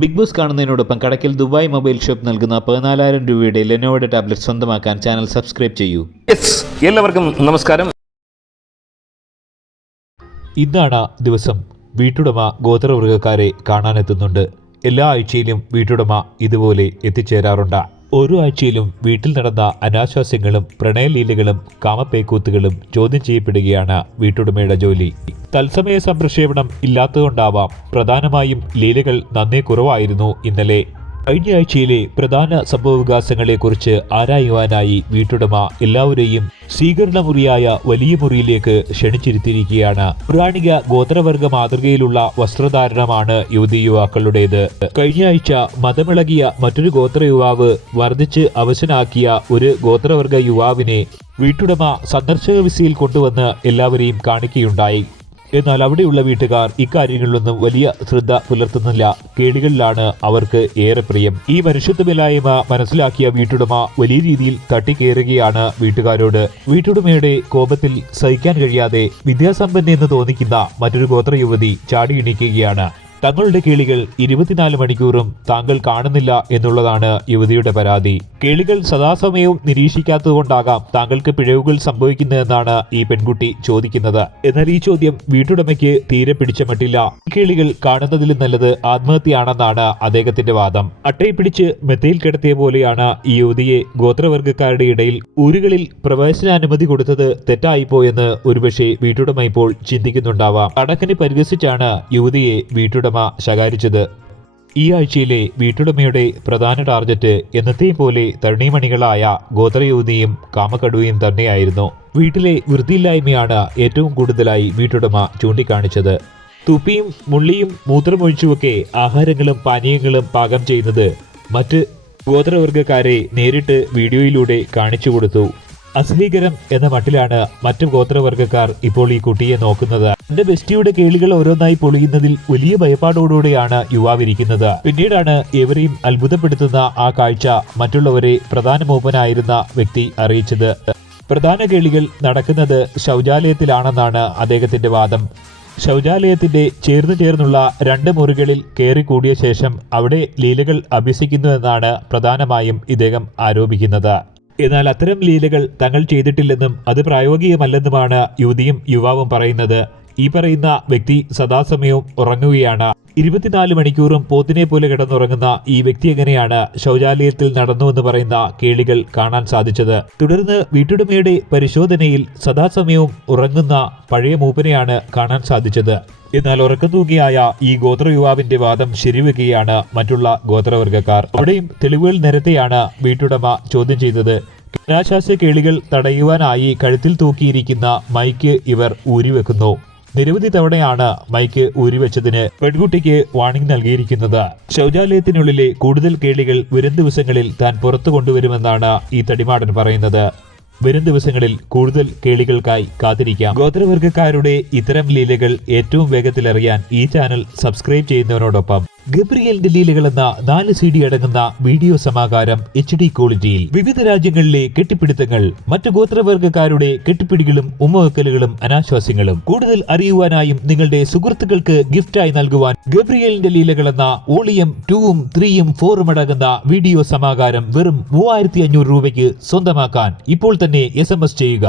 Big boss കാണുന്നതിനോടൊപ്പം കടക്കിൽ Dubai mobile shop നൽകുന്ന പതിനാലായിരം രൂപയുടെ ലെനോയുടെ ടാബ്ലറ്റ് സ്വന്തമാക്കാൻ ചാനൽ സബ്സ്ക്രൈബ് ചെയ്യൂ. എല്ലാവർക്കും നമസ്കാരം. ഇന്നാണ് ദിവസം. വീട്ടുടമ ഗോത്രവർഗക്കാരെ കാണാനെത്തുന്നുണ്ട്. എല്ലാ ആഴ്ചയിലും വീട്ടുടമ ഇതുപോലെ എത്തിച്ചേരാറുണ്ട്. ഓരോ ആഴ്ചയിലും വീട്ടിൽ നടന്ന അനാശ്വാസ്യങ്ങളും പ്രണയലീലകളും കാമപ്പേക്കൂത്തുകളും ചോദ്യം ചെയ്യപ്പെടുകയാണ് വീട്ടുടമയുടെ ജോലി. തത്സമയ സംപ്രക്ഷേപണം ഇല്ലാത്തതുകൊണ്ടാവാം പ്രധാനമായും ലീലകൾ നന്നേ കുറവായിരുന്നു ഇന്നലെ കഴിഞ്ഞ ആഴ്ചയിലെ പ്രധാന സംഭവവികാസങ്ങളെക്കുറിച്ച് ആരായുവാനായി വീട്ടുടമ എല്ലാവരെയും സ്വീകരണമുറിയായ വലിയ മുറിയിലേക്ക് ക്ഷണിച്ചിരുത്തിയിരിക്കുകയാണ്. പുരാണിക ഗോത്രവർഗ മാതൃകയിലുള്ള വസ്ത്രധാരണമാണ് യുവതി യുവാക്കളുടേത്. കഴിഞ്ഞ ആഴ്ച മതമിളകിയ മറ്റൊരു ഗോത്ര യുവാവ് വർദ്ധിച്ച് അവശനാക്കിയ ഒരു ഗോത്രവർഗ യുവാവിനെ വീട്ടുടമ സന്ദർശക വിസയിൽ കൊണ്ടുവന്ന് എല്ലാവരെയും കാണിക്കുകയുണ്ടായി. എന്നാൽ അവിടെയുള്ള വീട്ടുകാർ ഇക്കാര്യങ്ങളിലൊന്നും വലിയ ശ്രദ്ധ പുലർത്തുന്നില്ല. കേടുകളിലാണ് അവർക്ക് ഏറെ പ്രിയം. ഈ മനുഷ്യത്വമില്ലായ്മ മനസ്സിലാക്കിയ വീട്ടുടമ വലിയ രീതിയിൽ തട്ടിക്കേറുകയാണ് വീട്ടുകാരോട്. വീട്ടുടമയുടെ കോപത്തിൽ സഹിക്കാൻ കഴിയാതെ വിദ്യാസമ്പന്ന എന്ന് തോന്നിക്കുന്ന മറ്റൊരു ഗോത്ര യുവതി ചാടിയിണിക്കുകയാണ്. തങ്ങളുടെ കിളികൾ ഇരുപത്തിനാല് മണിക്കൂറും താങ്കൾ കാണുന്നില്ല എന്നുള്ളതാണ് യുവതിയുടെ പരാതി. കിളികൾ സദാസമയവും നിരീക്ഷിക്കാത്തതുകൊണ്ടാകാം താങ്കൾക്ക് പിഴവുകൾ സംഭവിക്കുന്നതെന്നാണ് ഈ പെൺകുട്ടി ചോദിക്കുന്നത്. എന്നാൽ ഈ ചോദ്യം വീട്ടുടമയ്ക്ക് തീരെ പിടിച്ചമട്ടില്ല. കിളികൾ കാണുന്നതിലും നല്ലത് ആത്മഹത്യയാണെന്നാണ് അദ്ദേഹത്തിന്റെ വാദം. അട്ടയെ പിടിച്ച് മെത്തയിൽ കിടത്തിയ പോലെയാണ് ഈ യുവതിയെ ഗോത്രവർഗക്കാരുടെ ഇടയിൽ ഊരുകളിൽ പ്രവേശനാനുമതി കൊടുത്തത് തെറ്റായിപ്പോയെന്ന് ഒരുപക്ഷെ വീട്ടുടമ ഇപ്പോൾ ചിന്തിക്കുന്നുണ്ടാവാം. കടക്കനെ പരിഹസിച്ചാണ് യുവതിയെ വീട്ടുടമ ശകാരിച്ചത്. ഈ ആഴ്ചയിലെ വീട്ടുടമയുടെ പ്രധാന ടാർഗറ്റ് എന്നത്തെയും പോലെ തരുണിമണികളായ ഗോത്രയൂതിയും കാമക്കടുവയും തന്നെയായിരുന്നു. വീട്ടിലെ വൃത്തിയില്ലായ്മയാണ് ഏറ്റവും കൂടുതലായി വീട്ടുടമ ചൂണ്ടിക്കാണിച്ചത്. തുപ്പിയും മുള്ളിയും മൂത്രമൊഴിച്ചുമൊക്കെ ആഹാരങ്ങളും പാനീയങ്ങളും പാകം ചെയ്യുന്നത് മറ്റ് ഗോത്രവർഗക്കാരെ നേരിട്ട് വീഡിയോയിലൂടെ കാണിച്ചു കൊടുത്തു. അശ്ലീകരം എന്ന മട്ടിലാണ് മറ്റു ഗോത്രവർഗക്കാർ ഇപ്പോൾ ഈ കുട്ടിയെ നോക്കുന്നത്. തന്റെ ബെസ്റ്റിയുടെ കേളികൾ ഓരോന്നായി പൊളിയുന്നതിൽ വലിയ ഭയപ്പാടോടുകൂടെയാണ് യുവാവിരിക്കുന്നത്. പിന്നീടാണ് എവരെയും അത്ഭുതപ്പെടുത്തുന്ന ആ കാഴ്ച മറ്റുള്ളവരെ പ്രധാന മൂപ്പനായിരുന്ന വ്യക്തി അറിയിച്ചത്. പ്രധാന കേളികൾ നടക്കുന്നത് ശൗചാലയത്തിലാണെന്നാണ് അദ്ദേഹത്തിന്റെ വാദം. ശൗചാലയത്തിന്റെ ചേർന്നു ചേർന്നുള്ള രണ്ട് മുറികളിൽ കയറിക്കൂടിയ ശേഷം അവിടെ ലീലകൾ അഭ്യസിക്കുന്നുവെന്നാണ് പ്രധാനമായും ഇദ്ദേഹം ആരോപിക്കുന്നത്. എന്നാൽ അത്തരം ലീലകൾ തങ്ങൾ ചെയ്തിട്ടില്ലെന്നും അത് പ്രായോഗികമല്ലെന്നുമാണ് യുവതിയും യുവാവും പറയുന്നത്. ഈ പറയുന്ന വ്യക്തി സദാസമയവും ഉറങ്ങുകയാണ്. ഇരുപത്തിനാല് മണിക്കൂറും പോത്തിനെ പോലെ കിടന്നുറങ്ങുന്ന ഈ വ്യക്തി എങ്ങനെയാണ് ശൗചാലയത്തിൽ നടന്നുവെന്ന് പറയുന്ന കേളികൾ കാണാൻ സാധിച്ചത്? തുടർന്ന് വീട്ടുടമയുടെ പരിശോധനയിൽ സദാസമയവും ഉറങ്ങുന്ന പഴയ മൂപ്പനെയാണ് കാണാൻ സാധിച്ചത്. എന്നാൽ ഉറക്കം തൂങ്ങിയായ ഈ ഗോത്ര യുവാവിന്റെ വാദം ശരിവെക്കുകയാണ് മറ്റുള്ള ഗോത്രവർഗക്കാർ അവിടെയും തെളിവുകൾ നിരത്തെയാണ് വീട്ടുടമ ചോദ്യം ചെയ്തത്. അനാശാസ്യ കേളികൾ തടയുവാനായി കഴുത്തിൽ തൂക്കിയിരിക്കുന്ന മൈക്ക് ഇവർ ഊരിവെക്കുന്നു. നിരവധി തവണയാണ് മൈക്ക് ഊരിവെച്ചതിന് പെൺകുട്ടിക്ക് വാണിംഗ് നൽകിയിരിക്കുന്നത്. ശൗചാലയത്തിനുള്ളിലെ കൂടുതൽ കേളികൾ വരും ദിവസങ്ങളിൽ താൻ പുറത്തു കൊണ്ടുവരുമെന്നാണ് ഈ തടിമാടൻ പറയുന്നത്. വരും ദിവസങ്ങളിൽ കൂടുതൽ കേളികൾക്കായി കാത്തിരിക്കാം. ഗോത്രവർഗക്കാരുടെ ഇത്തരം ലീലകൾ ഏറ്റവും വേഗത്തിലറിയാൻ ഈ ചാനൽ സബ്സ്ക്രൈബ് ചെയ്യുന്നതിനോടൊപ്പം ഗബ്രിയലിന്റെ ലീലകൾ എന്ന നാല് സി ഡി അടങ്ങുന്ന വീഡിയോ സമാഹാരം എച്ച് ഡി ക്വാളിറ്റിയിൽ വിവിധ രാജ്യങ്ങളിലെ കെട്ടിപ്പിടുത്തങ്ങൾ മറ്റു ഗോത്രവർഗക്കാരുടെ കെട്ടിപ്പിടികളും ഉമ്മവെക്കലുകളും അനാശ്വാസ്യങ്ങളും കൂടുതൽ അറിയുവാനായും നിങ്ങളുടെ സുഹൃത്തുക്കൾക്ക് ഗിഫ്റ്റായി നൽകുവാൻ ഗബ്രിയലിന്റെ ലീലകൾ എന്ന ഓളിയം ടൂവും ത്രീയും ഫോറും അടങ്ങുന്ന വീഡിയോ സമാഹാരം വെറും മൂവായിരത്തി അഞ്ഞൂറ് രൂപയ്ക്ക് സ്വന്തമാക്കാൻ ഇപ്പോൾ തന്നെ എസ് ചെയ്യുക.